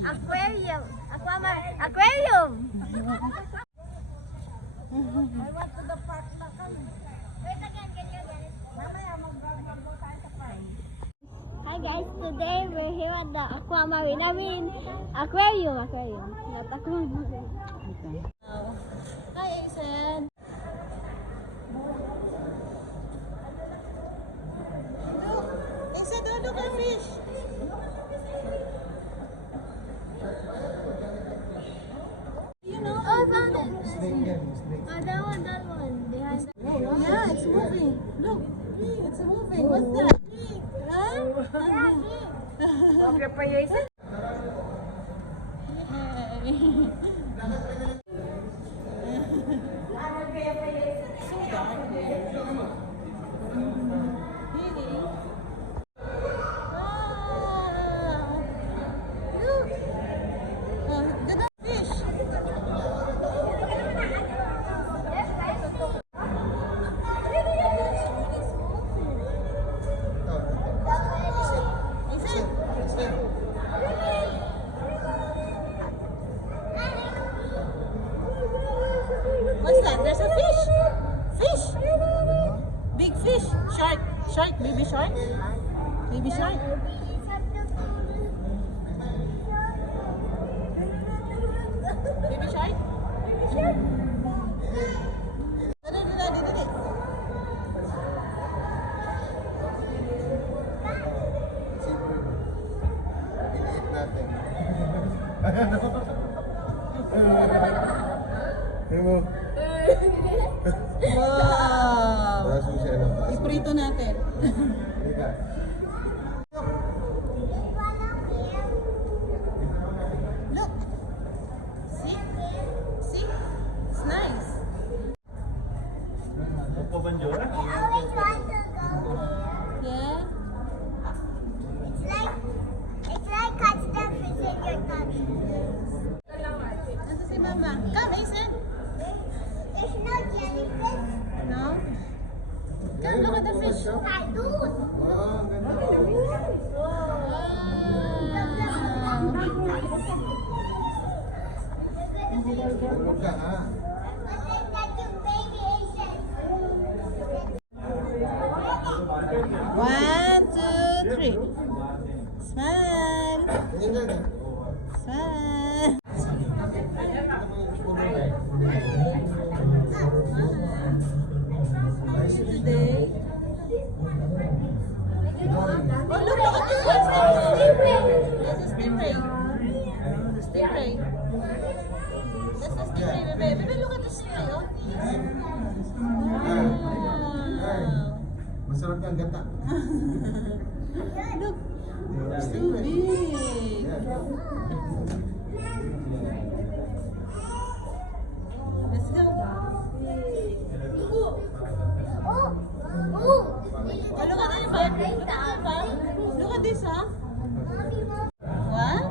Aquarium. Aquarium. I want to the park na kami. Wait again, can you get it? Mamaya mag-go tayo sa park. Hi guys, today we're here at the aquamarine. I mean, aquarium, not aquamarine. Hi, Asen. Asen, look at fish. You know? Oh, found it. Snake. Oh, that one. Behind the... Yeah, it's moving. Look, it's moving. What's that? Huh? Okay pa yun. What's that? There's a fish. Fish. Big fish. Shark. Shark. Baby shark. Baby shark. Baby shark. Dali. Iliit natin. Ano? Wow. Baso siya lang. Iprito natin. Halika. Look. See? See? It's nice. Yeah? It's like catch the fish in your tummy. Nasa si Mama. Come, Asen. There's no jellyfish. No? Come, look at the fish. Cartoon. Wow, ganda. Tulog ka, ha? One, two, three. Smile. Ganyan lang, eh. Smile. Today. Oh, look at this one. This is stingray. Stingray. This is stingray, baby. Baby, look at the stingray, oh. Wow. Masarap yung gata. Look. So big. Let's go. Oh, look at this one. Look at this, huh? What?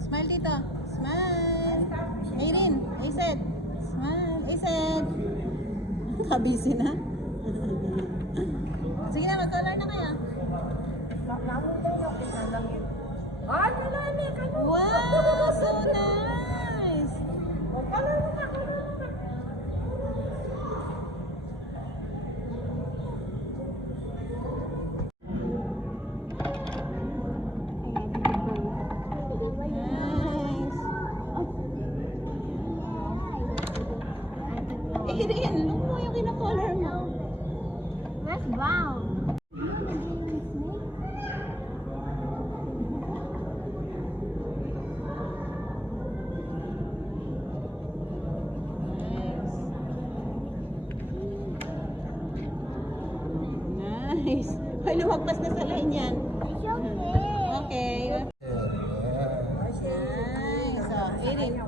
Smile dito. Smile. Ayrin, Asen. Smile. Asen. Kabisi na. Sige na, mag-color na kaya. Wow, so nice. Ayrin, look mo yung kina-color mo. That's brown. Nice. Ay, lumagpas na sa line yan. It's okay. Okay. Nice. So, Ayrin.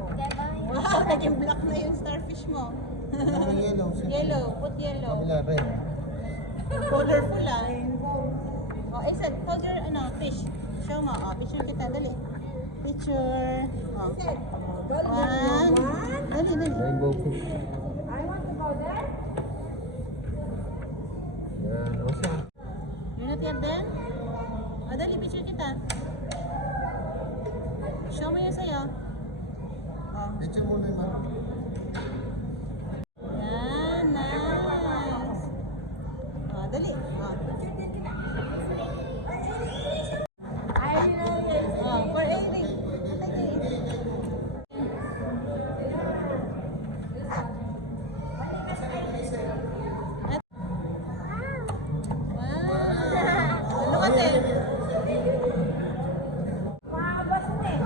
Wow, naging black na yung starfish mo. Yellow. Yellow. Put yellow. Kabila red. Colorful ah. Oh, Asen, hold your fish. Show mo. Picture kita. Dali. Picture. One. Dali. Rainbow fish. I want to go there. Yan, Rosa. You're not yet done? Dali. Picture kita. Show mo yung sayo. Picture muna yung mama. Yan. Nice. Dali. For Eric. Wow. Look at it. Maabas na eh.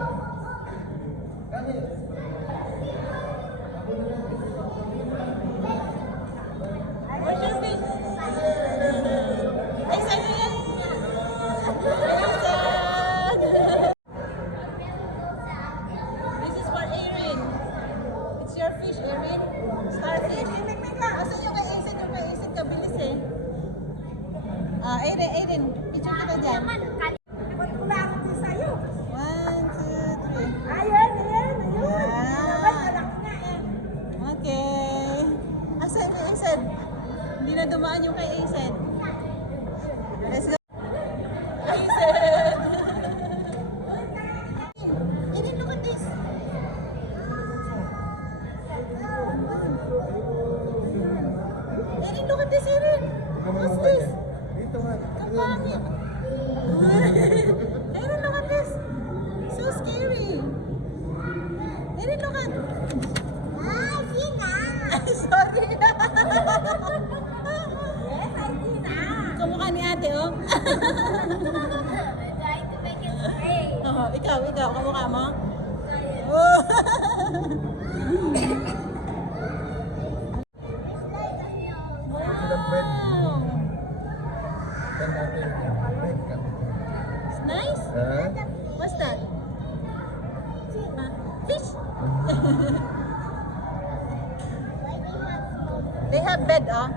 Where's your fish? Ay, sa'yo yan. This is for Erin. It's your fish, Erin. Starfish. Asan yung kay Asen? Yung kay Asen ka, bilis eh. Erin. Picture kita dyan. Ba't wala ako din sa'yo? 1, 2, 3. Ayun. Wow. Ba't malaki nga eh. Okay. Asan kay Asen? Hindi na dumaan yung kay Asen. Let's go. Asen! Erin, look at this. Erin, look at this, Erin. What's this? Dito nga. Kapangit. Erin, look at this. So scary. Erin, look at. Ay, sorry. Yes, I see na. Kamukha ni ate, oh. Trying to make it straight. Oh, ikaw, kamukha mo? Oh. Wow. Yan natin. It's nice. What's that? Fish. They have bed, oh.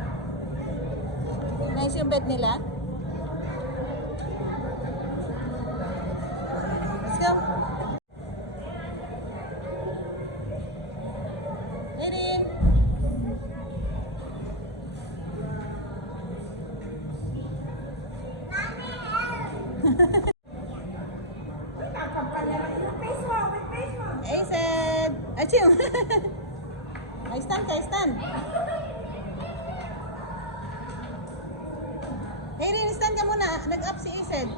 Nice yung bed nila. Let's go. Erin. Face mo. Asen. Achoo. Ay, stand. Erin, stand ka muna. Nag-up si Asen.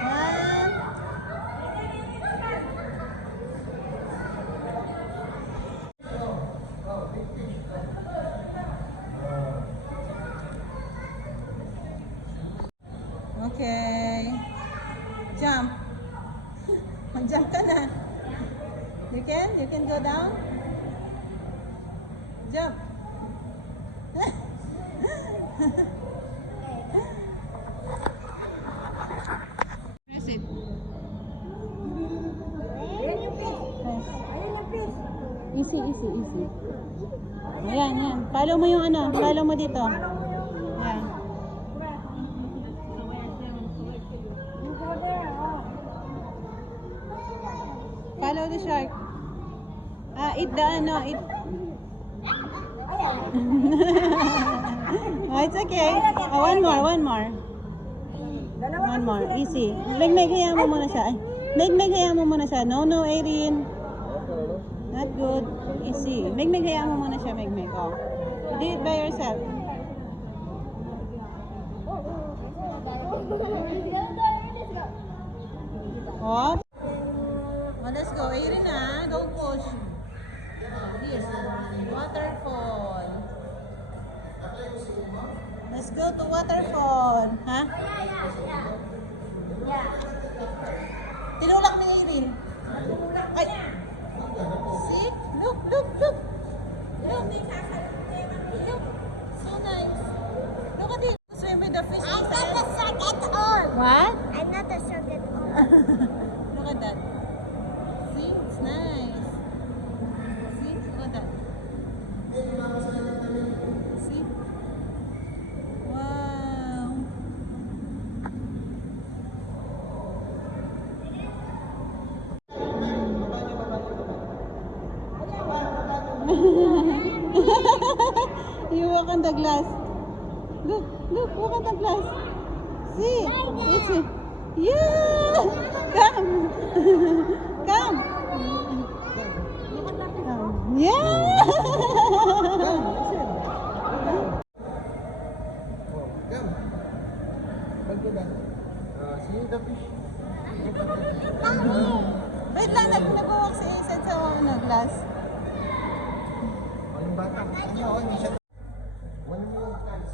One. Okay. Jump. Jump ka na. You can go down. Jump. Press it. Easy. Ayan. Follow mo yung follow mo dito. Ayan. Follow the shark. Eat the eat. Oh, it's okay. One more. Easy. Meg, hayaan mo muna siya. Meg, hayaan mo muna siya. No, Erin. Not good. Easy. Meg, hayaan mo muna siya, Meg. Oh. Do it by yourself. Oh. Oh, let's go. Erin, don't push. Here. Waterfall. Let's go to waterfall. Ha? Yeah. Tinulak ni Erin. Ay. See? Look. Look. So nice. Look at it. Swim with the fish inside. What? I'm not a shark at all. Look at that. See? It's nice. See? Look at that. See? Wow. You walk on the glass. Look, look, walk on the glass. See, it's yeah. Come, come. Yeah. Come. Pag ba? See the fish. Wait lang, nag-walk si Asen sa glass. Yung bata. Hindi siya. One more time.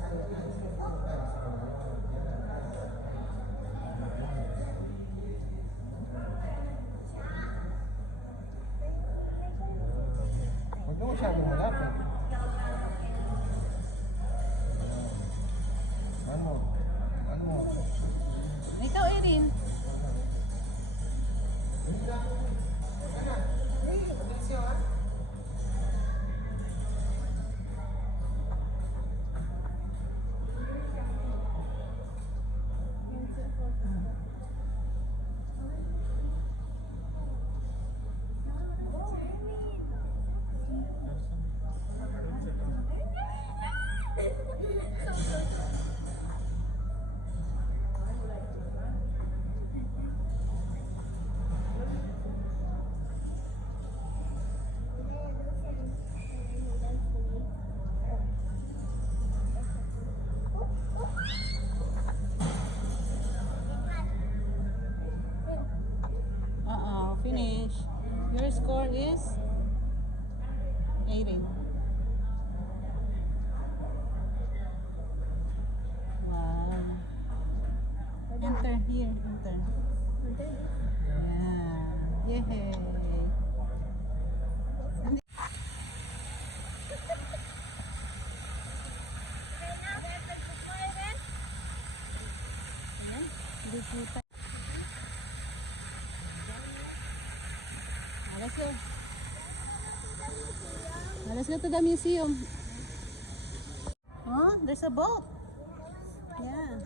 Huwag mo masyadong malapit. Ano? Ano? Ikaw, Erin. Finish. Your score is 18. Wow. Enter here. Enter. Yeah. Yay. Let's go to the museum. Oh, there's a boat. Yeah.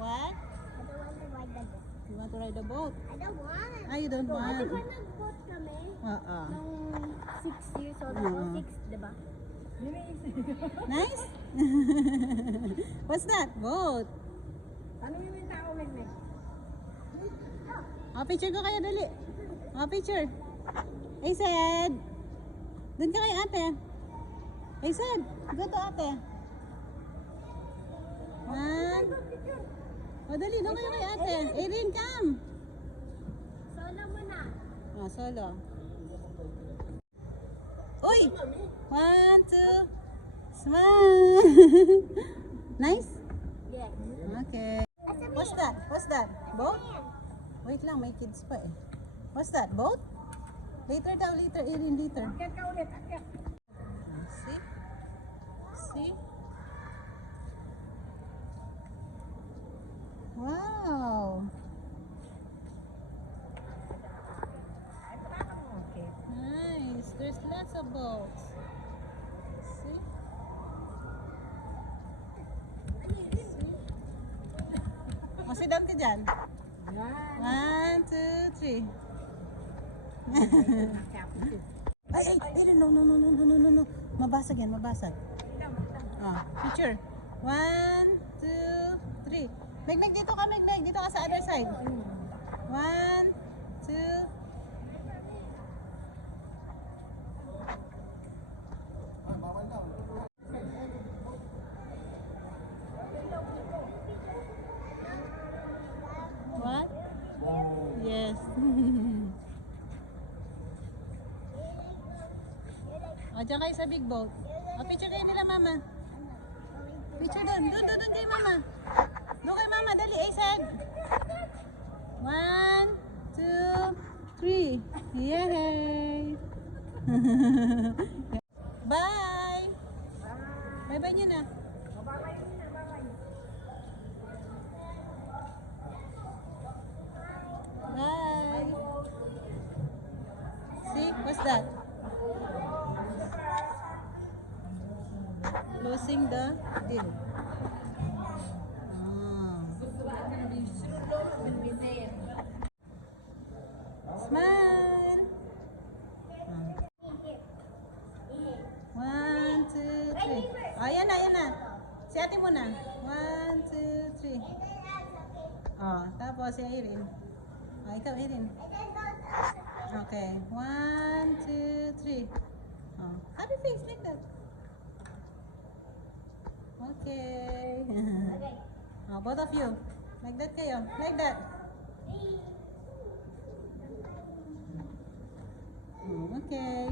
What? You want to ride the boat? I don't want. Ah, you don't want? Nag-boat kami. Nung 6 years old ako. 6, diba? Nice? What's that? Boat. Ano yung tao may? Oh, picture ko kayo, dali. Oh, picture. Hey, said. Doon ka kay ate. Hey, said. Go to ate. One. Oh, dali. Doon kayo kay ate. Erin, come. Solo mo na. Oh, solo. Uy! 1, 2. Smile. Nice? Yes. Okay. What's that? What's that? Boat? Wait lang, may kids pa eh. What's that? Boat? Later daw, later. Erin, later. Akyat ka ulit, akyat. See? See? Wow! Nice! There's lots of boats. See? See? O, sit down ka dyan. 1, 2, 3. Ay, no, no, no, no, no, no, no, no. Mabasag yan, mabasag. Ah, picture. 1, 2, 3. Meg, dito ka, Meg. Dito ka sa other side. 1, 2. What? Yes. O, dyan kayo sa big boat. O, picture kayo nila, mama. Picture doon. Doon kay mama. Doon kay mama. Dali, Asen. 1, 2, 3. Yay! Bye! Bye-bye nyo na. Bye! See? What's that? Closing the deal. Smile. 1, 2. Ayan na, ayan na. Si ate muna. 1, 2, 3. Oh, tapos si Irene. Oh, ikaw, Irene. Okay. 1, 2, 3. Oh, happy face like that. Okay. Oh, both of you. Like that kayo. Like that. Okay.